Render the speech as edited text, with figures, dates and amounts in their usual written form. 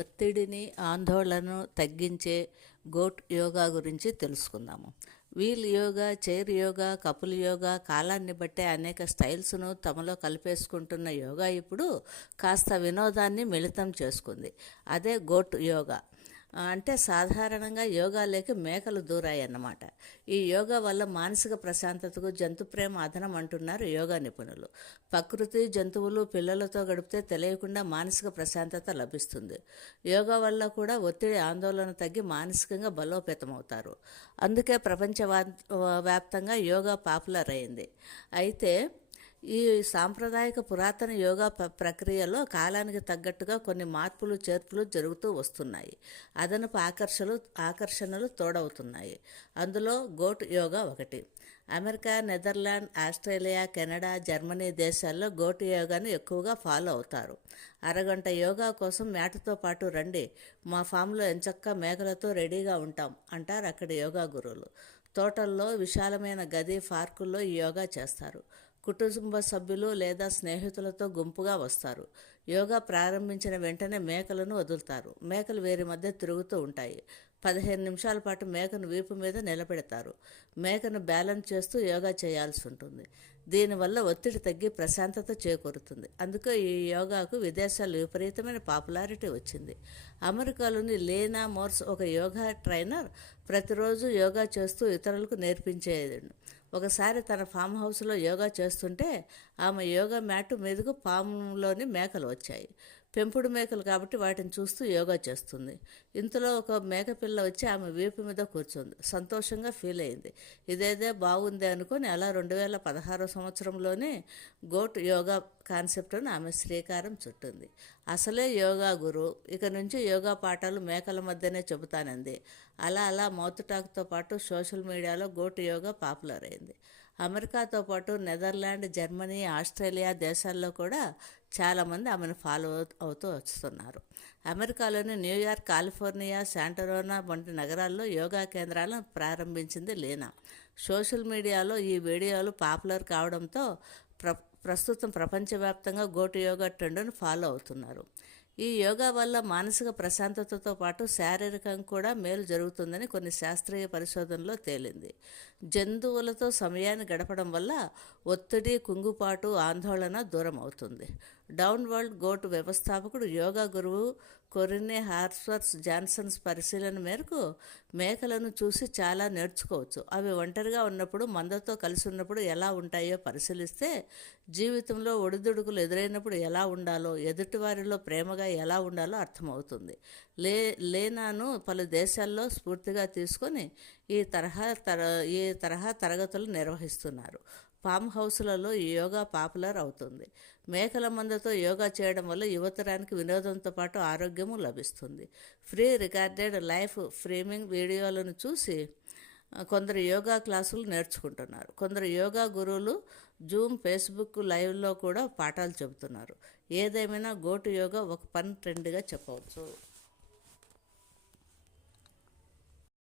ఒత్తిడిని, ఆందోళనను తగ్గించే గోట్ యోగా గురించి తెలుసుకుందాము. Wheel yoga, chair yoga, couple yoga కాలాన్ని బట్టే అనేక స్టైల్స్ను తమలో కలిపేసుకుంటున్న యోగా ఇప్పుడు కాస్త వినోదాన్ని మిళితం చేసుకుంది. అదే గోట్ యోగా. అంటే సాధారణంగా యోగాలోకి మేకలు దూరాయి అన్నమాట. ఈ యోగా వల్ల మానసిక ప్రశాంతతకు జంతు ప్రేమ అదనం అంటున్నారు యోగా నిపుణులు. ప్రకృతి, జంతువులు, పిల్లలతో గడిపితే తెలియకుండా మానసిక ప్రశాంతత లభిస్తుంది. యోగా వల్ల కూడా ఒత్తిడి, ఆందోళన తగ్గి మానసికంగా బలోపేతమవుతారు. అందుకే వ్యాప్తంగా యోగా పాపులర్ అయింది. అయితే ఈ సాంప్రదాయక పురాతన యోగా ప్రక్రియలో కాలానికి తగ్గట్టుగా కొన్ని మార్పులు చేర్పులు జరుగుతూ వస్తున్నాయి. అదనపు ఆకర్షణలు తోడవుతున్నాయి. అందులో గోట్ యోగా ఒకటి. America, Netherland, Australia, Canada, Germany దేశాల్లో గోట్ యోగాను ఎక్కువగా ఫాలో అవుతారు. అరగంట యోగా కోసం మేటతో పాటు రండి, మా ఫామ్లో ఎంచక్కా మేకలతో రెడీగా ఉంటాం అంటారు అక్కడి యోగా గురువులు. తోటల్లో విశాలమైన గది, పార్కుల్లో ఈ యోగా చేస్తారు. కుటుంబ సభ్యులు లేదా స్నేహితులతో గుంపుగా వస్తారు. యోగా ప్రారంభించిన వెంటనే మేకలను వదులుతారు. మేకలు వీరి మధ్య తిరుగుతూ ఉంటాయి. 15 నిమిషాల పాటు మేకను వీపు మీద నిలబెడతారు. మేకను బ్యాలెన్స్ చేస్తూ యోగా చేయాల్సి ఉంటుంది. దీనివల్ల ఒత్తిడి తగ్గి ప్రశాంతత చేకూరుతుంది. అందుకే ఈ యోగాకు విదేశాల్లో విపరీతమైన పాపులారిటీ వచ్చింది. అమెరికాలోని లేనా మోర్స్ ఒక యోగా ట్రైనర్ ప్రతిరోజు యోగా చేస్తూ ఇతరులకు నేర్పించేది. ఒకసారి తన ఫామ్ హౌస్లో యోగా చేస్తుంటే ఆమె యోగా మ్యాట్ మీదకు ఫామ్లోని మేకలు వచ్చాయి. పెంపుడు మేకలు కాబట్టి వాటిని చూస్తూ యోగా చేస్తుంది. ఇంతలో ఒక మేకపిల్ల వచ్చి ఆమె వీపు మీద కూర్చుంది. సంతోషంగా ఫీల్ అయింది. ఇదేదే బాగుంది అనుకొని అలా 2016 సంవత్సరంలోనే గోట్ యోగా కాన్సెప్ట్ను ఆమె శ్రీకారం చుట్టింది. అసలే యోగా గురు, ఇక నుంచి యోగా పాఠాలు మేకల మధ్యనే చెబుతానంది. అలా మౌత్ టాక్తో పాటు సోషల్ మీడియాలో గోట్ యోగా పాపులర్ అయింది. అమెరికాతో పాటు నెదర్లాండ్, జర్మనీ, ఆస్ట్రేలియా దేశాల్లో కూడా చాలామంది ఆమెను ఫాలో అవుతూ వస్తున్నారు. అమెరికాలోని న్యూయార్క్, కాలిఫోర్నియా, శాంటరోనా వంటి నగరాల్లో యోగా కేంద్రాలను ప్రారంభించింది లీనా. సోషల్ మీడియాలో ఈ వీడియోలు పాపులర్ కావడంతో ప్రస్తుతం ప్రపంచవ్యాప్తంగా గోటు యోగా ట్రెండ్ను ఫాలో అవుతున్నారు. ఈ యోగా వల్ల మానసిక ప్రశాంతతతో పాటు శారీరకంగా కూడా మేలు జరుగుతుందని కొన్ని శాస్త్రీయ పరిశోధనలో తేలింది. జంతువులతో సమయాన్ని గడపడం వల్ల ఒత్తిడి, కుంగుపాటు, ఆందోళన దూరం అవుతుంది. డౌన్ వరల్డ్ గోట్ వ్యవస్థాపకుడు, యోగా గురువు కొరిన్నే హార్స్వర్త్ జాన్సన్స్ పరిశీలన మేరకు మేకలను చూసి చాలా నేర్చుకోవచ్చు. అవి ఒంటరిగా ఉన్నప్పుడు, మందతో కలిసి ఉన్నప్పుడు ఎలా ఉంటాయో పరిశీలిస్తే జీవితంలో ఒడిదుడుకులు ఎదురైనప్పుడు ఎలా ఉండాలో, ఎదుటివారిలో ప్రేమగా ఎలా ఉండాలో అర్థమవుతుంది. లేనాను పలు దేశాల్లో స్ఫూర్తిగా తీసుకొని ఈ తరహా తరగతులు నిర్వహిస్తున్నారు. ఫామ్ హౌస్లలో ఈ యోగా పాపులర్ అవుతుంది. మేకల మందతో యోగా చేయడం వల్ల యువతరానికి వినోదంతో పాటు ఆరోగ్యము లభిస్తుంది. ఫ్రీ రికార్డెడ్ లైఫ్ స్ట్రీమింగ్ వీడియోలను చూసి కొందరు యోగా క్లాసులు నేర్చుకుంటున్నారు. కొందరు యోగా గురువులు జూమ్, ఫేస్బుక్ లైవ్లో కూడా పాఠాలు చెబుతున్నారు. ఏదేమైనా గోటు యోగా ఒక ట్రెండ్గా చెప్పవచ్చు.